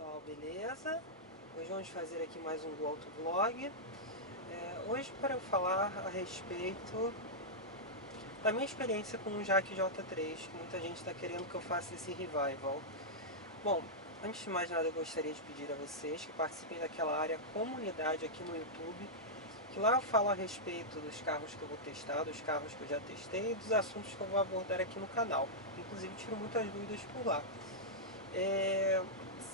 pessoal, beleza? Hoje vamos fazer aqui mais um autovlog. Hoje para eu falar a respeito da minha experiência com o JAC J3, que muita gente está querendo que eu faça esse revival. Bom, antes de mais nada eu gostaria de pedir a vocês que participem daquela área comunidade aqui no YouTube, que lá eu falo a respeito dos carros que eu vou testar, dos carros que eu já testei e dos assuntos que eu vou abordar aqui no canal. Inclusive tiro muitas dúvidas por lá.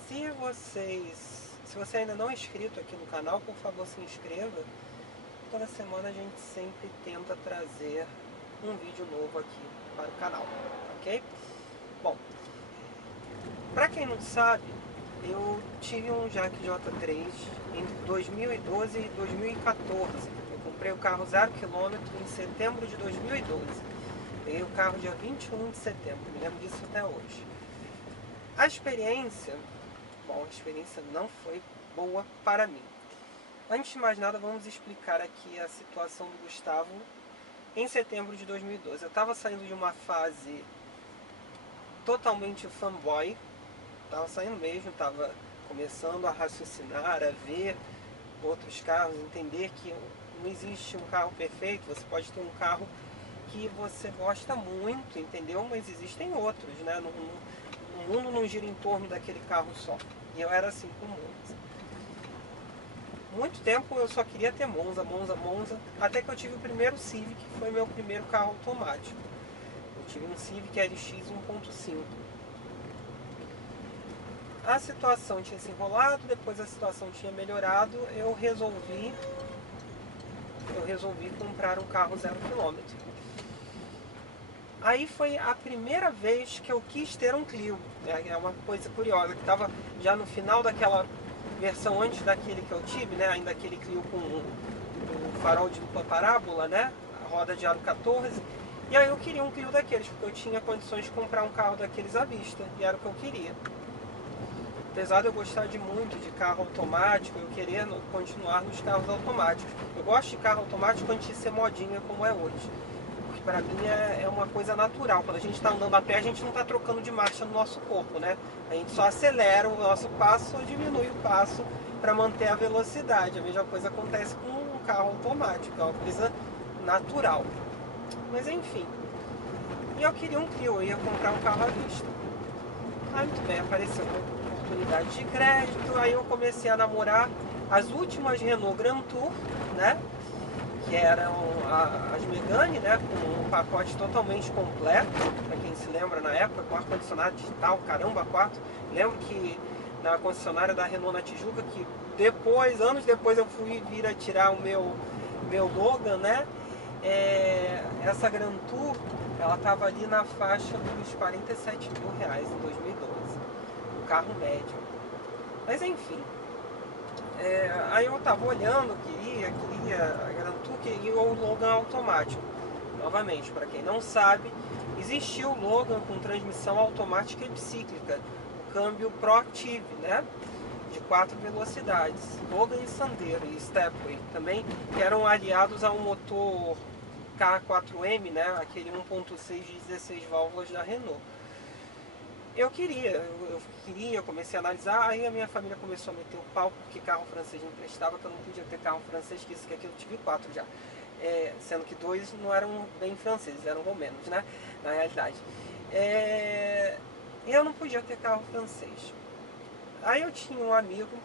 Se você ainda não é inscrito aqui no canal, por favor se inscreva. Toda semana a gente sempre tenta trazer um vídeo novo aqui para o canal, ok? Bom, para quem não sabe, eu tive um JAC J3 em 2012 e 2014. Eu comprei o carro 0 km em setembro de 2012. Peguei o carro dia 21 de setembro, me lembro disso até hoje. A experiência não foi boa para mim. Antes de mais nada, vamos explicar aqui a situação do Gustavo em setembro de 2012. Eu estava saindo de uma fase totalmente fanboy, estava saindo mesmo, estava começando a raciocinar, a ver outros carros, entender que não existe um carro perfeito, você pode ter um carro que você gosta muito, entendeu? Mas existem outros, né? O mundo não gira em torno daquele carro só. E eu era assim com o Monza. Muito tempo eu só queria ter Monza, até que eu tive o primeiro Civic, que foi meu primeiro carro automático. Eu tive um Civic LX 1.5. A situação tinha se enrolado, depois a situação tinha melhorado, eu resolvi comprar um carro 0 km. Aí foi a primeira vez que eu quis ter um Clio. É uma coisa curiosa, que estava já no final daquela versão antes daquele que eu tive, né? Ainda aquele Clio com o farol de dupla parábola, né? A roda de aro 14. E aí eu queria um Clio daqueles, porque eu tinha condições de comprar um carro daqueles à vista, e era o que eu queria. Apesar de eu gostar muito de carro automático, eu queria continuar nos carros automáticos. Eu gosto de carro automático antes de ser modinha como é hoje. Para mim é uma coisa natural. Quando a gente está andando a pé, a gente não está trocando de marcha no nosso corpo, né? A gente só acelera o nosso passo ou diminui o passo para manter a velocidade. A mesma coisa acontece com um carro automático, é uma coisa natural. Mas enfim. E eu queria um Clio, eu ia comprar um carro à vista. Aí muito bem, apareceu uma oportunidade de crédito, aí eu comecei a namorar as últimas Renault Grand Tour, né? Que eram as Megane, né, com um pacote totalmente completo, para quem se lembra na época, com ar-condicionado digital, caramba, 4. Lembro que na concessionária da Renault na Tijuca, que anos depois eu fui vir a tirar o meu Logan, né, essa Grand Tour, ela estava ali na faixa dos R$47 mil em 2012, o carro médio. Mas enfim. Aí eu tava olhando, queria a Grand Tour, queria o Logan automático. Novamente, para quem não sabe, existiu o Logan com transmissão automática e bicíclica, o câmbio Proactive, né? De 4 velocidades, Logan e Sandero e Stepway também, que eram aliados a um motor K4M, né? Aquele 1.6 de 16 válvulas da Renault. Eu comecei a analisar, aí a minha família começou a meter o pau, porque carro francês não prestava, que eu não podia ter carro francês, que isso que aquilo, eu tive 4 já. Sendo que 2 não eram bem franceses, eram romenos, né, na realidade. E eu não podia ter carro francês. Aí eu tinha um amigo,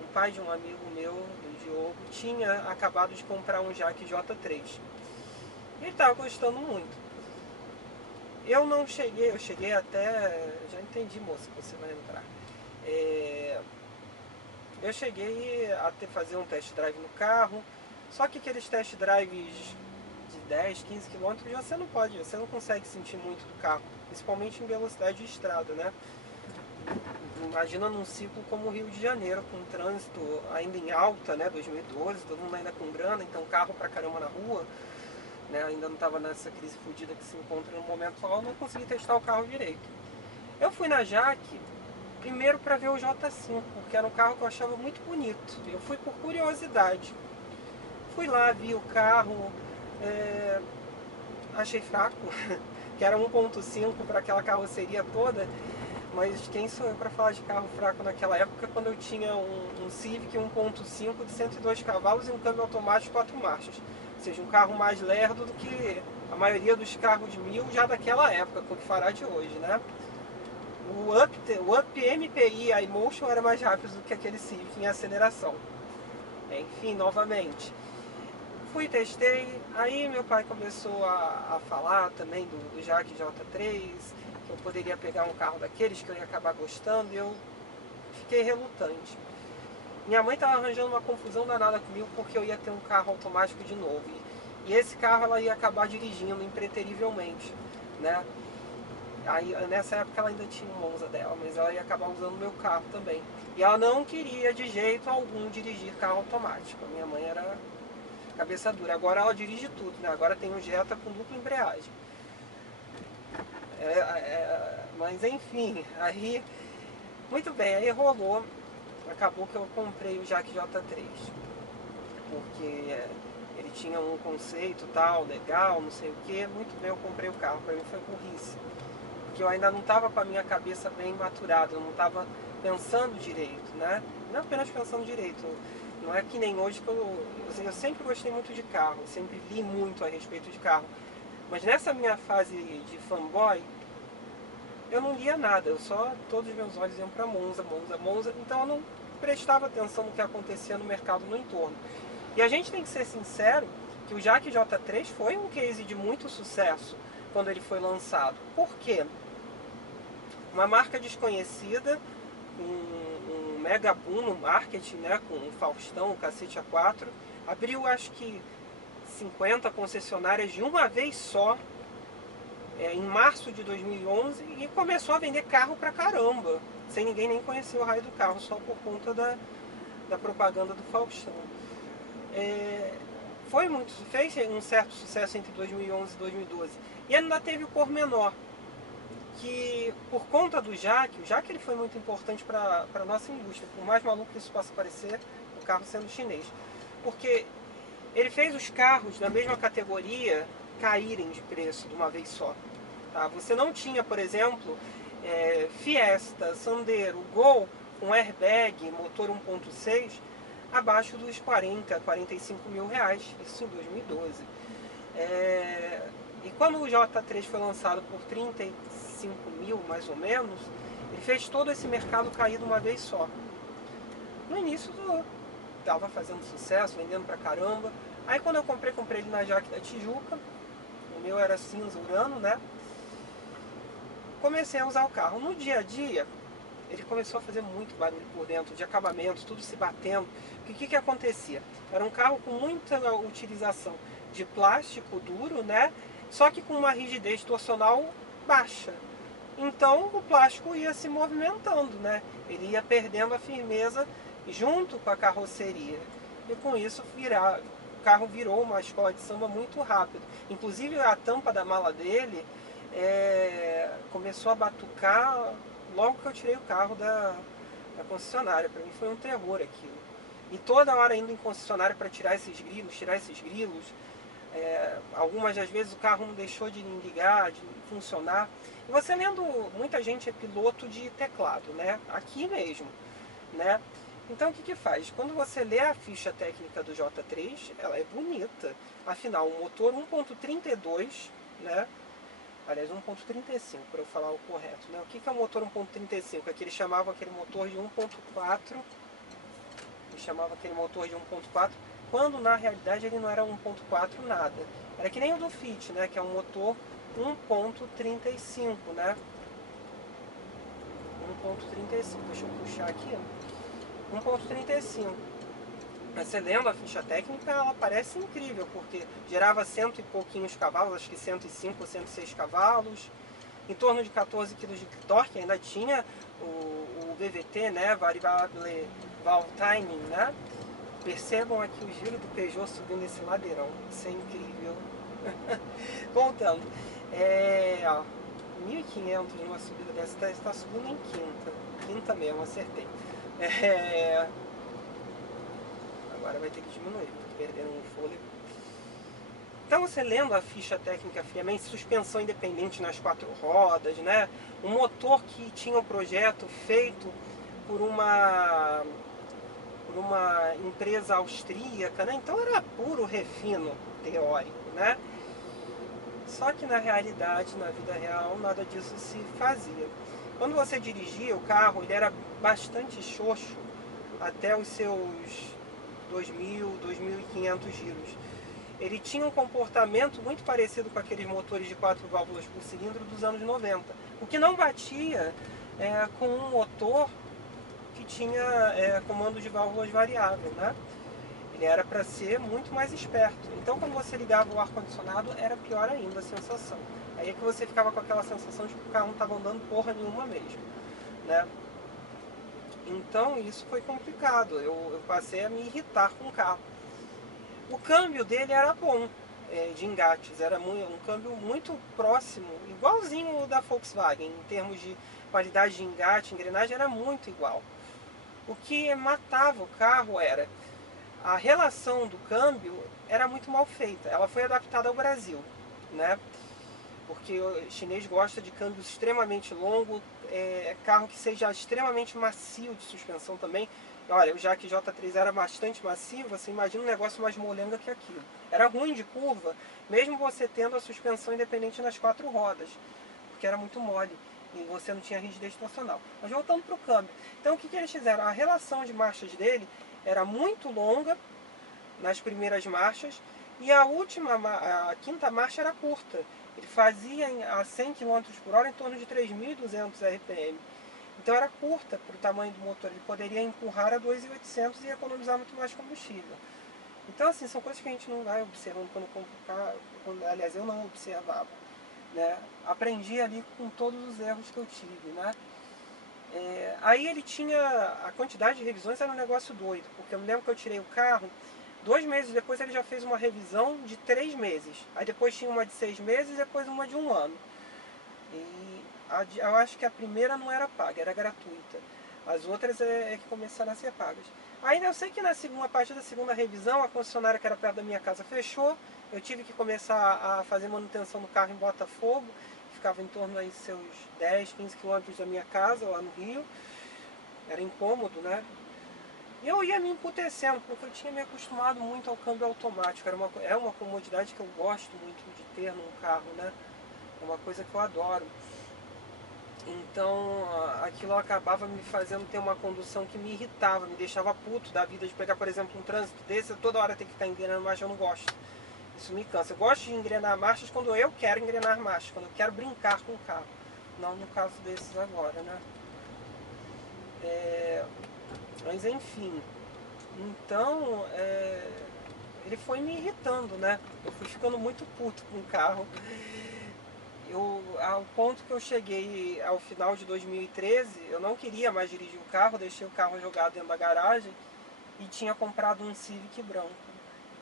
um pai de um amigo meu, do Diogo, tinha acabado de comprar um JAC J3. E ele estava gostando muito. Eu cheguei até... Já entendi, moça, que você vai entrar. Eu cheguei a fazer um test drive no carro, só que aqueles test drives de 10, 15 km você não consegue sentir muito do carro, principalmente em velocidade de estrada, né? Imagina num ciclo como o Rio de Janeiro, com trânsito ainda em alta, né, 2012, todo mundo ainda com grana, então carro pra caramba na rua. Né, ainda não estava nessa crise fodida que se encontra no momento atual, eu não consegui testar o carro direito. Eu fui na JAC primeiro para ver o J5, porque era um carro que eu achava muito bonito. Eu fui por curiosidade. Fui lá, vi o carro, achei fraco, que era 1.5 para aquela carroceria toda, mas quem sou eu para falar de carro fraco naquela época, quando eu tinha um Civic 1.5 de 102 cavalos e um câmbio automático 4 marchas. Ou seja, um carro mais lerdo do que a maioria dos carros de 1000 já daquela época, com o que fará de hoje, né? O Up MPI iMotion era mais rápido do que aquele Civic em aceleração. Enfim, novamente. Fui, testei, aí meu pai começou a falar também do Jaque J3, que eu poderia pegar um carro daqueles que eu ia acabar gostando, e eu fiquei relutante. Minha mãe estava arranjando uma confusão danada comigo porque eu ia ter um carro automático de novo. E esse carro ela ia acabar dirigindo impreterivelmente, né? Aí, nessa época ela ainda tinha um Monza dela, mas ela ia acabar usando o meu carro também. E ela não queria de jeito algum dirigir carro automático. A minha mãe era cabeça dura. Agora ela dirige tudo, né? Agora tem um Jetta com dupla embreagem. Mas enfim, aí... Muito bem, aí rolou. Acabou que eu comprei o Jaque J3. Porque ele tinha um conceito tal, legal, não sei o que. Muito bem, eu comprei o carro. Pra mim foi burrice. Porque eu ainda não estava com a minha cabeça bem maturada. Eu não estava pensando direito, né? Não apenas pensando direito. Não é que nem hoje que eu sempre gostei muito de carro. Sempre li muito a respeito de carro. Mas nessa minha fase de fanboy, eu não lia nada, todos os meus olhos iam para Monza, Monza, Monza, então eu não prestava atenção no que acontecia no mercado no entorno. E a gente tem que ser sincero que o Jaque J3 foi um case de muito sucesso quando ele foi lançado. Por quê? Uma marca desconhecida, um mega boom no marketing, né, com o Faustão, o Cacete A4, abriu acho que 50 concessionárias de uma vez só, em março de 2011, e começou a vender carro pra caramba, sem ninguém nem conhecer o raio do carro, só por conta da propaganda do Faustão. Fez um certo sucesso entre 2011 e 2012, e ainda teve o pormenor, que por conta do Jaque, o Jaque ele foi muito importante para a nossa indústria, por mais maluco que isso possa parecer, o carro sendo chinês, porque ele fez os carros da mesma categoria caírem de preço de uma vez só. Tá? Você não tinha, por exemplo, Fiesta, Sandero, Gol com airbag, motor 1.6, abaixo dos 40, 45 mil reais, isso em 2012. E quando o J3 foi lançado por 35 mil, mais ou menos, ele fez todo esse mercado cair de uma vez só. No início estava fazendo sucesso, vendendo pra caramba. Aí quando eu comprei ele na Jaque da Tijuca, o meu era cinza urano, né? Comecei a usar o carro. No dia a dia, ele começou a fazer muito barulho por dentro, de acabamento, tudo se batendo. O que acontecia? Era um carro com muita utilização de plástico duro, né? Só que com uma rigidez torcional baixa. Então o plástico ia se movimentando, né? Ele ia perdendo a firmeza junto com a carroceria. E com isso o carro virou uma escola de samba muito rápido. Inclusive a tampa da mala dele começou a batucar logo que eu tirei o carro da concessionária. Para mim foi um terror aquilo. E toda hora indo em concessionária para tirar esses grilos. Algumas das vezes o carro não deixou de ligar, de funcionar. E você lendo, muita gente é piloto de teclado, né? Aqui mesmo, né? Então o que faz? Quando você lê a ficha técnica do J3, ela é bonita. Afinal, um motor 1.32, né? Aliás, 1.35, para eu falar o correto, né? O que é o motor 1.35? É que eles chamavam aquele motor de 1.4. Eles chamavam aquele motor de 1.4, quando na realidade ele não era 1.4 nada. Era que nem o do Fit, né? Que é um motor 1.35, né? 1.35, deixa eu puxar aqui. 1.35. Você lendo a ficha técnica, ela parece incrível, porque gerava cento e pouquinhos cavalos, acho que 105 ou 106 cavalos, em torno de 14 kg de torque, ainda tinha o VVT, né? Variable Valve Timing, né? Percebam aqui o giro do Peugeot subindo esse ladeirão, isso é incrível. Voltando, 1.500 numa subida dessa, está subindo em quinta mesmo, acertei. Agora vai ter que diminuir, porque perdendo um fôlego. Então você lendo a ficha técnica friamente, suspensão independente nas 4 rodas, né? Um motor que tinha um projeto feito por uma empresa austríaca, né? Então era puro refino teórico, né? Só que na realidade, na vida real, nada disso se fazia. Quando você dirigia o carro, ele era bastante xoxo até os seus 2.000, 2.500 giros. Ele tinha um comportamento muito parecido com aqueles motores de 4 válvulas por cilindro dos anos 90, o que não batia com um motor que tinha comando de válvulas variável, né? Ele era para ser muito mais esperto. Então, quando você ligava o ar-condicionado, era pior ainda a sensação. Aí é que você ficava com aquela sensação de que o carro não estava andando porra nenhuma mesmo, né? Então, isso foi complicado. Eu passei a me irritar com o carro. O câmbio dele era bom, de engates. Era um câmbio muito próximo, igualzinho o da Volkswagen, em termos de qualidade de engate, engrenagem, era muito igual. O que matava o carro era a relação do câmbio era muito mal feita. Ela foi adaptada ao Brasil, né? Porque o chinês gosta de câmbio extremamente longo, carro que seja extremamente macio de suspensão também. Olha, o Jaque J3 era bastante macio, você imagina um negócio mais molenga que aquilo. Era ruim de curva, mesmo você tendo a suspensão independente nas 4 rodas, porque era muito mole e você não tinha rigidez torcional. Mas voltando para o câmbio. Então o que eles fizeram? A relação de marchas dele era muito longa nas primeiras marchas e a quinta marcha era curta. Ele fazia a 100 km por hora em torno de 3.200 RPM. Então era curta para o tamanho do motor. Ele poderia empurrar a 2.800 e economizar muito mais combustível. Então, assim, são coisas que a gente não vai observando quando compra o carro. Aliás, eu não observava, né? Aprendi ali com todos os erros que eu tive, né? Aí ele tinha... A quantidade de revisões era um negócio doido, porque eu me lembro que eu tirei o carro, 2 meses depois ele já fez uma revisão de 3 meses. Aí depois tinha uma de 6 meses e depois uma de 1 ano. E eu acho que a primeira não era paga, era gratuita. As outras que começaram a ser pagas. Ainda eu sei que a partir da segunda revisão, a concessionária que era perto da minha casa fechou. Eu tive que começar a fazer manutenção do carro em Botafogo. Ficava em torno aí seus 10, 15 quilômetros da minha casa, lá no Rio. Era incômodo, né? E eu ia me emputecendo, porque eu tinha me acostumado muito ao câmbio automático. É uma comodidade que eu gosto muito de ter num carro, né? É uma coisa que eu adoro. Então aquilo acabava me fazendo ter uma condução que me irritava, me deixava puto da vida de pegar, por exemplo, um trânsito desse, toda hora ter que ficar engrenando marcha, eu não gosto. Isso me cansa. Eu gosto de engrenar marchas quando eu quero engrenar marchas, quando eu quero brincar com o carro. Não no caso desses agora, né? Mas enfim. Então, ele foi me irritando, né? Eu fui ficando muito puto com o carro. Ao ponto que eu cheguei ao final de 2013, eu não queria mais dirigir o carro, deixei o carro jogado dentro da garagem e tinha comprado um Civic branco,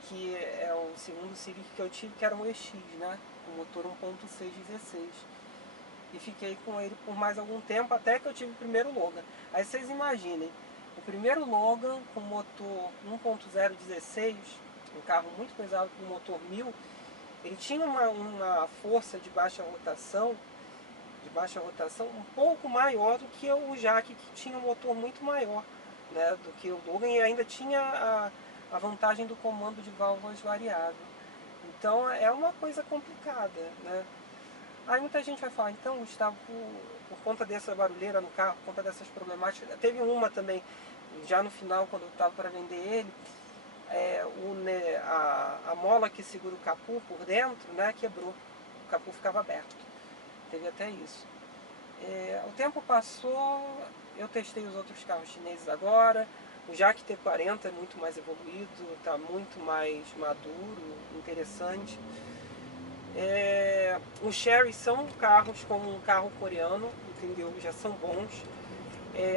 que é o segundo Civic que eu tive, que era um EX, né? O motor 1.6 16. E fiquei com ele por mais algum tempo, até que eu tive o primeiro Logan. Aí vocês imaginem, o primeiro Logan com motor 1.0 16, um carro muito pesado com motor 1000, ele tinha uma força de baixa rotação um pouco maior do que o Jaque, que tinha um motor muito maior, né, do que o Logan, e ainda tinha a vantagem do comando de válvulas variável. Então é uma coisa complicada, né? Aí muita gente vai falar, então Gustavo, por conta dessa barulheira no carro, por conta dessas problemáticas, teve uma também, já no final, quando eu estava para vender ele, a mola que segura o capô por dentro, né, quebrou. O capô ficava aberto. Teve até isso. O tempo passou, eu testei os outros carros chineses agora. O Jaque T40 é muito mais evoluído, está muito mais maduro, interessante. Os Chery são carros como um carro coreano, entendeu? Já são bons.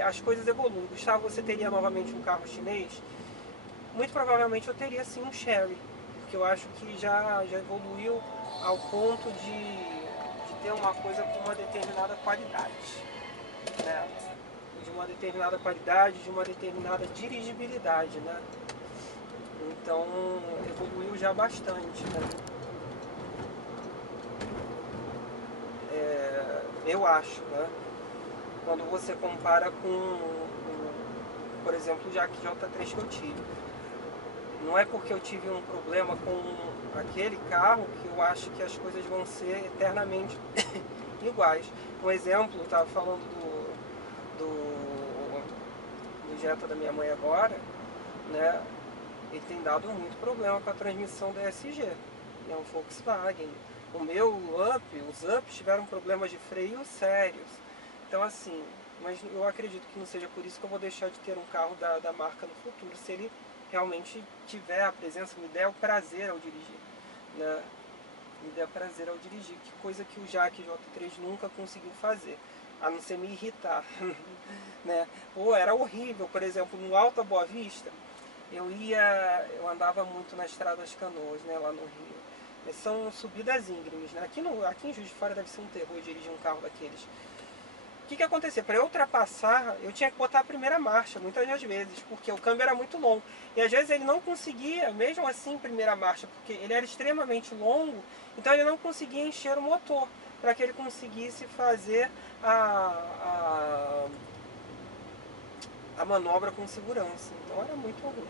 As coisas evoluem. Gustavo, você teria novamente um carro chinês? Muito provavelmente eu teria sim um Chery, porque eu acho que já evoluiu ao ponto de ter uma coisa com uma determinada qualidade, né? De uma determinada qualidade, de uma determinada dirigibilidade, né? Então evoluiu já bastante, né? eu acho, né? Quando você compara por exemplo, o Jaque J3 que eu tive. Não é porque eu tive um problema com aquele carro que eu acho que as coisas vão ser eternamente iguais. Um exemplo, eu estava falando do Jetta da minha mãe agora, né? Ele tem dado muito problema com a transmissão da SG. É um Volkswagen. O meu os Ups tiveram problemas de freio sérios. Então assim, mas eu acredito que não seja por isso que eu vou deixar de ter um carro da marca no futuro, se ele realmente tiver a presença, me der o prazer ao dirigir, né? Me der prazer ao dirigir, que coisa que o Jaque J3 nunca conseguiu fazer, a não ser me irritar, né? Pô, era horrível, por exemplo, no Alta Boa Vista, eu andava muito na Estrada das Canoas, né, lá no Rio. São subidas íngremes, né? Aqui em Juiz de Fora deve ser um terror dirigir um carro daqueles. O que acontecia? Para eu ultrapassar, eu tinha que botar a primeira marcha, muitas das vezes, porque o câmbio era muito longo. E às vezes ele não conseguia, mesmo assim, primeira marcha, porque ele era extremamente longo, então ele não conseguia encher o motor, para que ele conseguisse fazer a manobra com segurança. Então era muito ruim,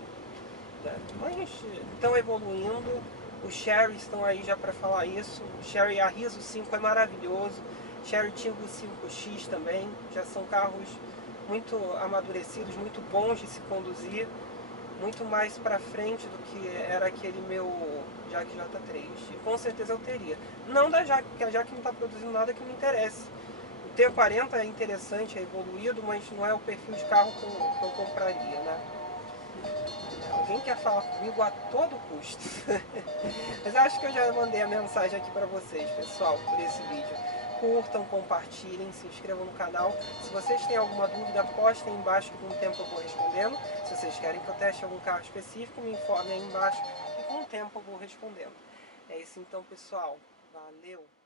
né? Mas estão evoluindo, os Sherrys estão aí já para falar isso. O Sherry Arriso 5 é maravilhoso. Sherry Tingo 5X também, já são carros muito amadurecidos, muito bons de se conduzir, muito mais para frente do que era aquele meu Jaque J3. E com certeza eu teria. Não da Jaque, porque a Jaque não está produzindo nada que me interesse. O T40 é interessante, é evoluído, mas não é o perfil de carro que eu compraria, né? Alguém quer falar comigo a todo custo. Mas acho que eu já mandei a mensagem aqui para vocês, pessoal, por esse vídeo. Curtam, compartilhem, se inscrevam no canal. Se vocês têm alguma dúvida, postem aí embaixo que com o tempo eu vou respondendo. Se vocês querem que eu teste algum carro específico, me informem aí embaixo que com o tempo eu vou respondendo. É isso então, pessoal. Valeu!